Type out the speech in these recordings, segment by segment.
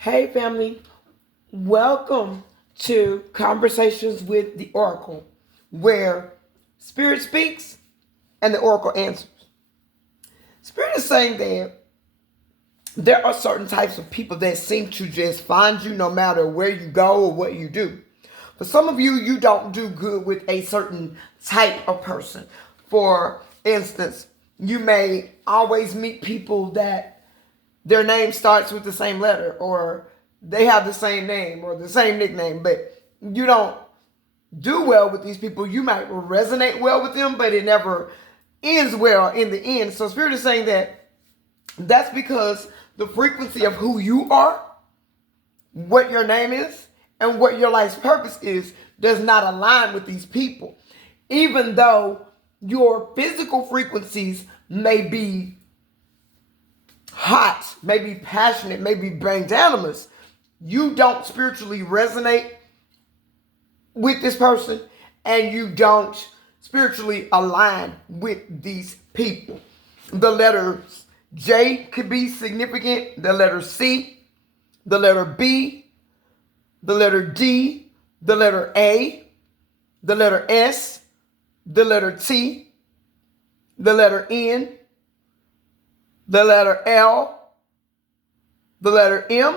Hey, family, welcome to Conversations with the Oracle, where Spirit speaks and the Oracle answers. Spirit is saying that there are certain types of people that seem to just find you no matter where you go or what you do. For some of you, you don't do good with a certain type of person. For instance, you may always meet people that their name starts with the same letter, or they have the same name or the same nickname, but you don't do well with these people. You might resonate well with them, but it never ends well in the end. So Spirit is saying that that's because the frequency of who you are, what your name is, and what your life's purpose is does not align with these people. Even though your physical frequencies may be hot, maybe passionate, maybe magnanimous, you don't spiritually resonate with this person and you don't spiritually align with these people. The letter J could be significant, the letter C, the letter B, the letter D, the letter A, the letter S, the letter T, the letter N, the letter L, the letter M,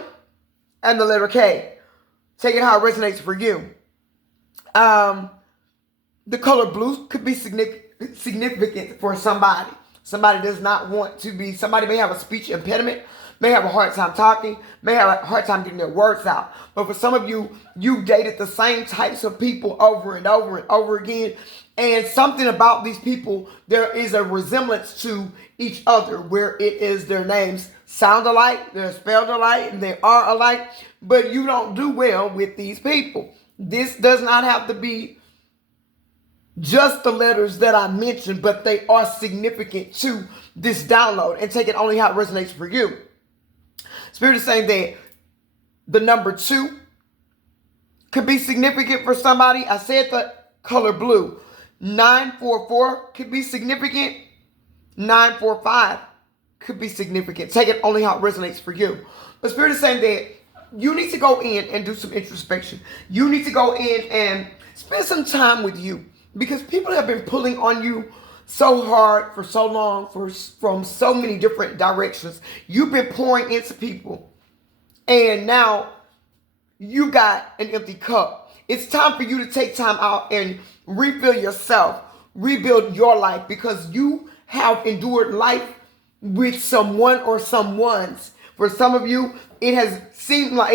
and the letter K. Take it how it resonates for you. The color blue could be significant for somebody. Somebody does not want to be, somebody may have a speech impediment, may have a hard time talking, may have a hard time getting their words out. But for some of you, you dated the same types of people over and over and over again. And something about these people, there is a resemblance to each other where it is their names sound alike, they're spelled alike, and they are alike, but you don't do well with these people. This does not have to be just the letters that I mentioned, but they are significant to this download, and take it only how it resonates for you. Spirit is saying that the number 2 could be significant for somebody. I said the color blue. 944 could be significant. 945 could be significant. Take it only how it resonates for you. But Spirit is saying that you need to go in and do some introspection. You need to go in and spend some time with you, because people have been pulling on you so hard for so long, from so many different directions. You've been pouring into people, and now you got an empty cup. It's time for you to take time out and refill yourself, rebuild your life, because you have endured life with someone or someones. For some of you, it seems like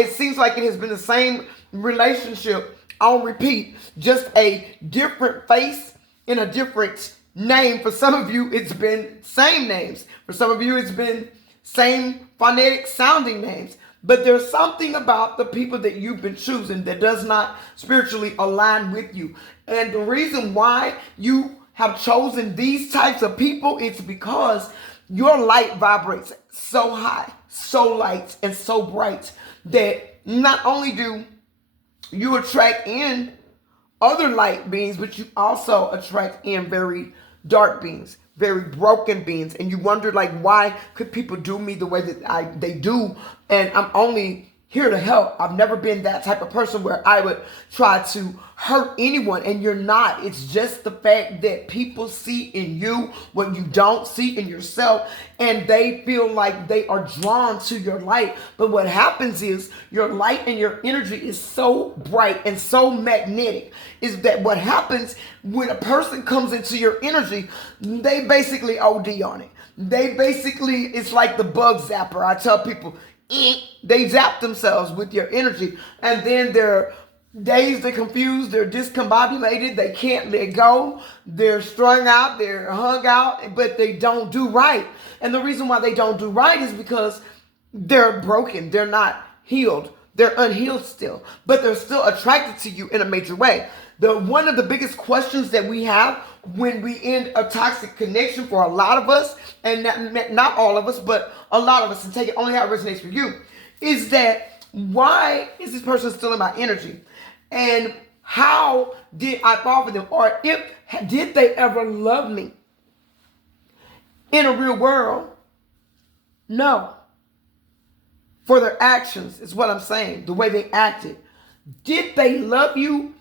it has been the same relationship on repeat, just a different face in a different name. For some of you, it's been same names. For some of you, it's been same phonetic sounding names. But there's something about the people that you've been choosing that does not spiritually align with you. And the reason why you have chosen these types of people is because your light vibrates so high, so light, and so bright that not only do you attract in other light beings, but you also attract in very dark beings, very broken beings. And you wonder, like, why could people do me the way that they do? And I'm only here to help. I've never been that type of person where I would try to hurt anyone, and you're not. It's just the fact that people see in you what you don't see in yourself, and they feel like they are drawn to your light. But what happens is your light and your energy is so bright and so magnetic, is that what happens when a person comes into your energy, they basically OD on it. It's like the bug zapper. I tell people, they zap themselves with your energy, and then they're dazed, they're confused, they're discombobulated, they can't let go, they're strung out, they're hung out, but they don't do right. And the reason why they don't do right is because they're broken, they're not healed, they're unhealed still, but they're still attracted to you in a major way. One of the biggest questions that we have when we end a toxic connection for a lot of us, and not all of us, but a lot of us, and take it only how it resonates for you, is that why is this person still in my energy? And how did I fall for them? Or did they ever love me? In a real world, no. for their actions, is what I'm saying, the way they acted. Did they love you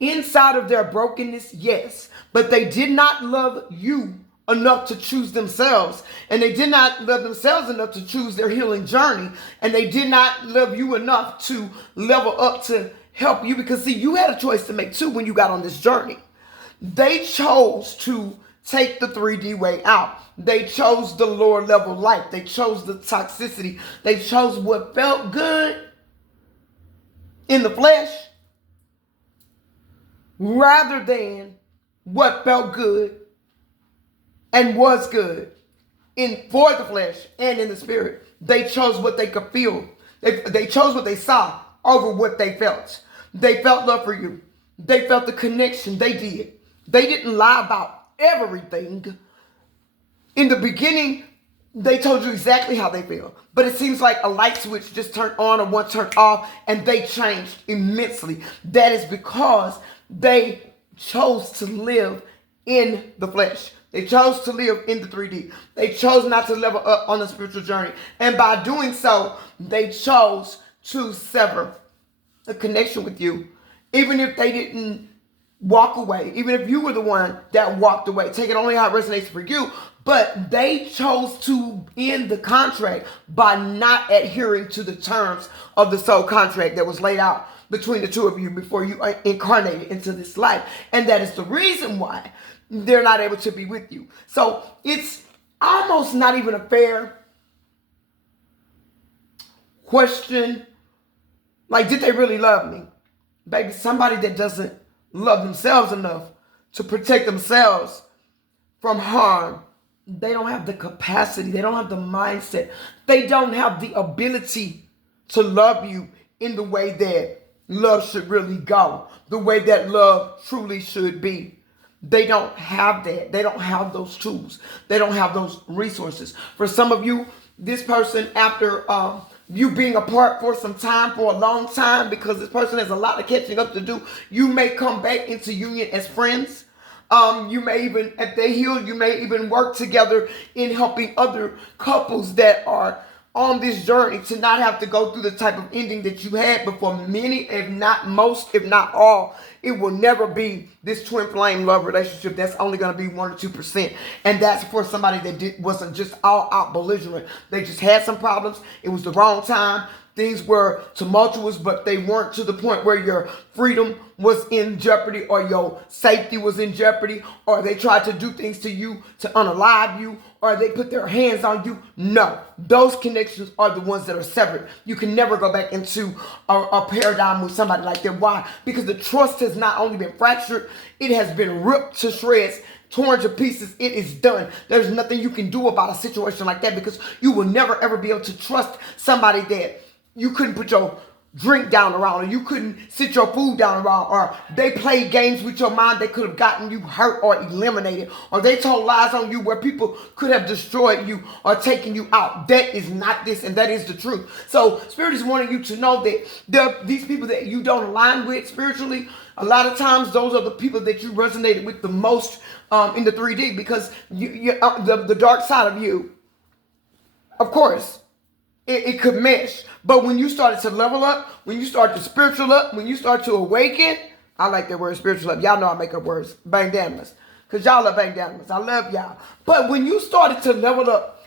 inside of their brokenness? Yes. But they did not love you enough to choose themselves. And they did not love themselves enough to choose their healing journey. And they did not love you enough to level up to help you. Because see, you had a choice to make too when you got on this journey. They chose to take the 3D way out. They chose the lower level life. They chose the toxicity. They chose what felt good in the flesh rather than what felt good and was good for the flesh and in the spirit. They chose what they could feel. They chose what they saw over what they felt. They felt love for you. They felt the connection. They did. They didn't lie about everything. In the beginning, they told you exactly how they feel. But it seems like a light switch just turned on or one turned off and they changed immensely. That is because they chose to live in the flesh. They chose to live in the 3D. They chose not to level up on the spiritual journey. And by doing so, they chose to sever the connection with you. Even if they didn't walk away, even if you were the one that walked away, take it only how it resonates for you. But they chose to end the contract by not adhering to the terms of the soul contract that was laid out between the two of you before you incarnated into this life. And that is the reason why they're not able to be with you. So it's almost not even a fair question. Like, did they really love me? Baby, somebody that doesn't love themselves enough to protect themselves from harm, they don't have the capacity, they don't have the mindset, they don't have the ability to love you in the way that love should really go, the way that love truly should be. They don't have that. They don't have those tools. They don't have those resources. For some of you, this person, after you being apart for some time, for a long time, because this person has a lot of catching up to do, you may come back into union as friends. You may even, if they heal, you may even work together in helping other couples that are on this journey to not have to go through the type of ending that you had. But for many, if not most, if not all, it will never be this twin flame love relationship. That's only going to be 1 or 2%. And that's for somebody that wasn't just all out belligerent. They just had some problems. It was the wrong time. Things were tumultuous, but they weren't to the point where your freedom was in jeopardy or your safety was in jeopardy, or they tried to do things to you to unalive you, or they put their hands on you. No, those connections are the ones that are severed. You can never go back into a paradigm with somebody like that. Why? Because the trust has not only been fractured, it has been ripped to shreds, torn to pieces. It is done. There's nothing you can do about a situation like that, because you will never ever be able to trust somebody that you couldn't put your drink down around, or you couldn't sit your food down around, or they played games with your mind that could have gotten you hurt or eliminated, or they told lies on you where people could have destroyed you or taken you out. That is not this, and that is the truth. So Spirit is wanting you to know that these people that you don't align with spiritually, a lot of times those are the people that you resonated with the most in the 3D, because the dark side of you, of course, it could mesh. But when you started to level up, when you start to spiritual up, when you start to awaken, I like that word spiritual up. Y'all know I make up words, bang-danimas. Because y'all are bang-danimas. I love y'all. But when you started to level up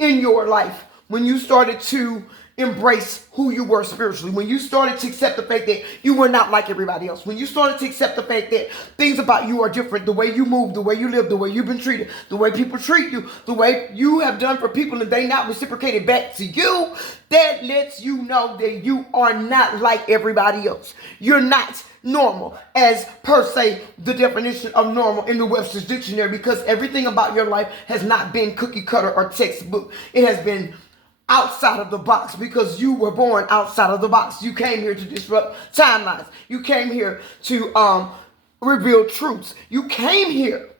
in your life, when you started to embrace who you were spiritually, when you started to accept the fact that you were not like everybody else, when you started to accept the fact that things about you are different, the way you move, the way you live, the way you've been treated, the way people treat you, the way you have done for people and they not reciprocated back to you, that lets you know that you are not like everybody else. You're not normal, as per se the definition of normal in the Webster's dictionary, because everything about your life has not been cookie cutter or textbook. It has been outside of the box, because you were born outside of the box. You came here to disrupt timelines. You came here to reveal truths. You came here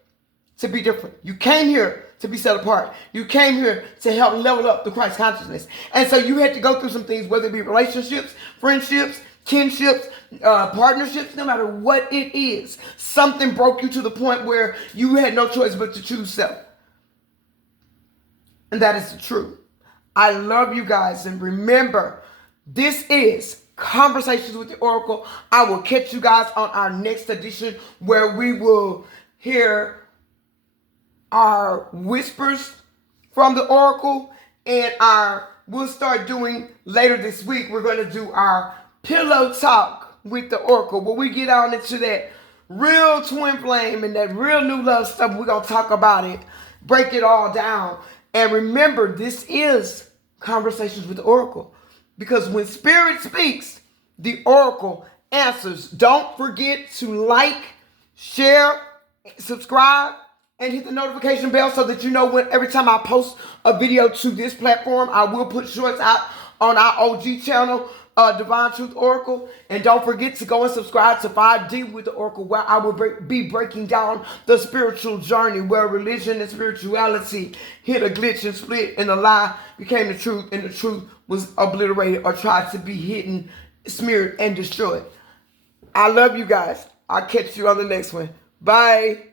to be different. You came here to be set apart. You came here to help level up the Christ consciousness. And so you had to go through some things, whether it be relationships, friendships, kinships, partnerships, no matter what it is. Something broke you to the point where you had no choice but to choose self. And that is the truth. I love you guys. And remember, this is Conversations with the Oracle. I will catch you guys on our next edition where we will hear our whispers from the Oracle, and we'll start doing later this week. We're going to do our pillow talk with the Oracle, where we get on into that real twin flame and that real new love stuff. We're going to talk about it, break it all down. And remember, this is Conversations with the Oracle, because when Spirit speaks, the Oracle answers. Don't forget to like, share, subscribe, and hit the notification bell so that you know when every time I post a video to this platform. I will put shorts out on our OG channel, Divine Truth Oracle. And don't forget to go and subscribe to 5D with the Oracle, where I will be breaking down the spiritual journey, where religion and spirituality hit a glitch and split, and a lie became the truth, and the truth was obliterated or tried to be hidden, smeared, and destroyed. I love you guys. I'll catch you on the next one. Bye.